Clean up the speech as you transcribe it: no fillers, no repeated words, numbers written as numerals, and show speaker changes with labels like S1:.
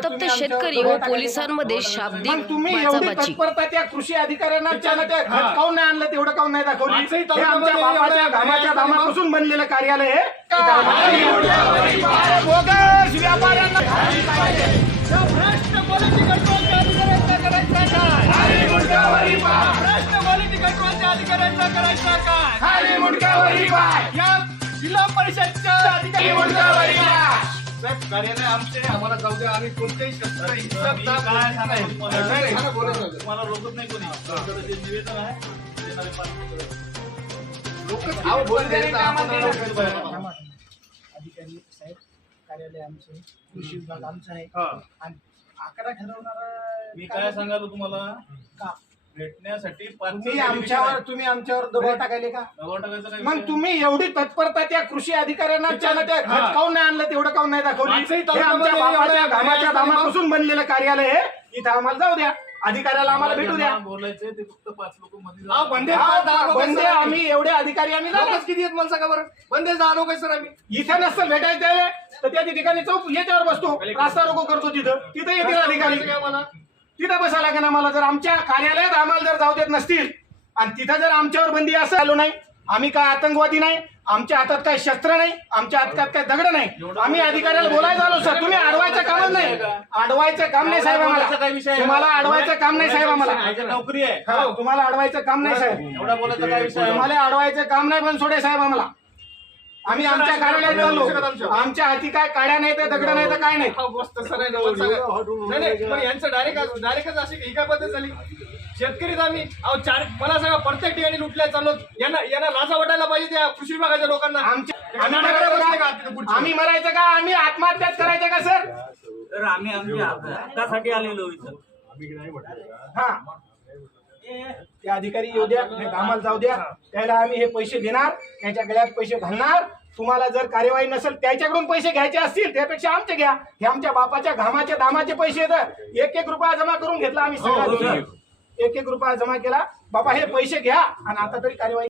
S1: संतप्त शेतकरी व पोलिसांमध्ये शाब्दिक
S2: तुम्ही एवढी
S1: बाचाबाची।
S2: तत्परता त्या कृषी अधिकाऱ्यांना काऊन नाही आणलं, तेवढं काऊन नाही दाखवली? हे आमच्या बापाच्या घामाच्या दामापासून बनलेलं कार्यालय आहे। बोगस व्यापाऱ्यांना
S3: जिल्हा परिषदच्या अधिकारी कार्यालय आमचे आम्हाला जाऊ द्या। आम्ही कोणत्याही मला रोखत नाही कोणी। जे निवेदन आहे
S2: अधिकारी साहेब कार्यालय आमचं, कृषी विभाग आमचं आहे आणि आकडा ठरवणारा
S3: मी काय सांगालो तुम्हाला
S2: का
S3: भेटण्यासाठी
S2: तुम्ही आमच्यावर दबाव टाकायले का?
S3: दबाव टाकायचं काय?
S2: मग तुम्ही एवढी तत्परता त्या कृषी अधिकाऱ्यांना काऊन नाही आणलं, तेवढं काऊन नाही दाखवली? हे आमच्या बापाच्या घामाच्या दामापासून बनलेलं कार्यालय आहे। इथं आम्हाला जाऊ द्या, अधिकाऱ्याला आम्हाला भेटू द्या।
S3: बोलायचे ते फक्त 5 लोक मध्ये
S2: बंदे आम्ही एवढे अधिकारी आम्ही जातच किती आहेत मला सांगा बरं? बंदे जाणो काय सर? आम्ही इथं नसतं भेटायचं तर त्या ठिकाणी चौक याच्यावर बसतो, रास्ता रोको करतो, तिथं येतील अधिकारी। तिथं बसायला लागेल आम्हाला। जर आमच्या कार्यालयात आम्हाला जर जाऊ देत नसतील आणि तिथं जर आमच्यावर बंदी असं आलो नाही, आम्ही काय आतंकवादी नाही, आमच्या हातात काय शस्त्र नाही, आमच्या हातात काय दगड नाही, आम्ही अधिकाऱ्याला बोलायला आलो सर। तुम्ही अडवायचं कामच नाही, अडवायचं काम नाही साहेब आम्हाला। तुम्हाला अडवायचं काम नाही साहेब आम्हाला,
S3: नोकरी आहे।
S2: तुम्हाला अडवायचं काम नाही साहेब,
S3: एवढा बोलायचा काय विषय?
S2: तुम्हाला अडवायचं काम नाही बनसोडे साहेब आम्हाला। आम्ही आमच्या कार्यालयात चाललो, आमच्या हाती काय काड्या नाही तर दगड नाही तर काय नाही।
S4: यांचं डायरेक्टच अशी ही काय पद्धत झाली? शेतकरीच आम्ही मला सांगा प्रत्येक ठिकाणी लुटल्या चाललो। यांना लाजा वाटायला पाहिजे त्या कृषी विभागाच्या लोकांना।
S2: आम्ही मरायचं का? आम्ही आत्महत्याच करायचं का सर?
S5: तर आम्ही आमच्या हक्कासाठी आलेलो इथं।
S2: हा, ते अधिकारी येऊ द्या, आम्हाला जाऊ द्या, त्याला आम्ही हे पैसे देणार, त्याच्या गळ्यात पैसे घालणार। तुम्हाला जर कार्यवाही नसेल, त्याच्याकडून पैसे घ्यायचे असतील त्यापेक्षा आमचे घ्या। हे आमच्या बापाच्या घामाच्या दामाचे पैसे आहेत। 1-1 रुपया जमा करून घेतला आम्ही सगळ्या, 1-1 रुपया जमा केला। बाबा हे पैसे घ्या आणि आता तरी कार्यवाही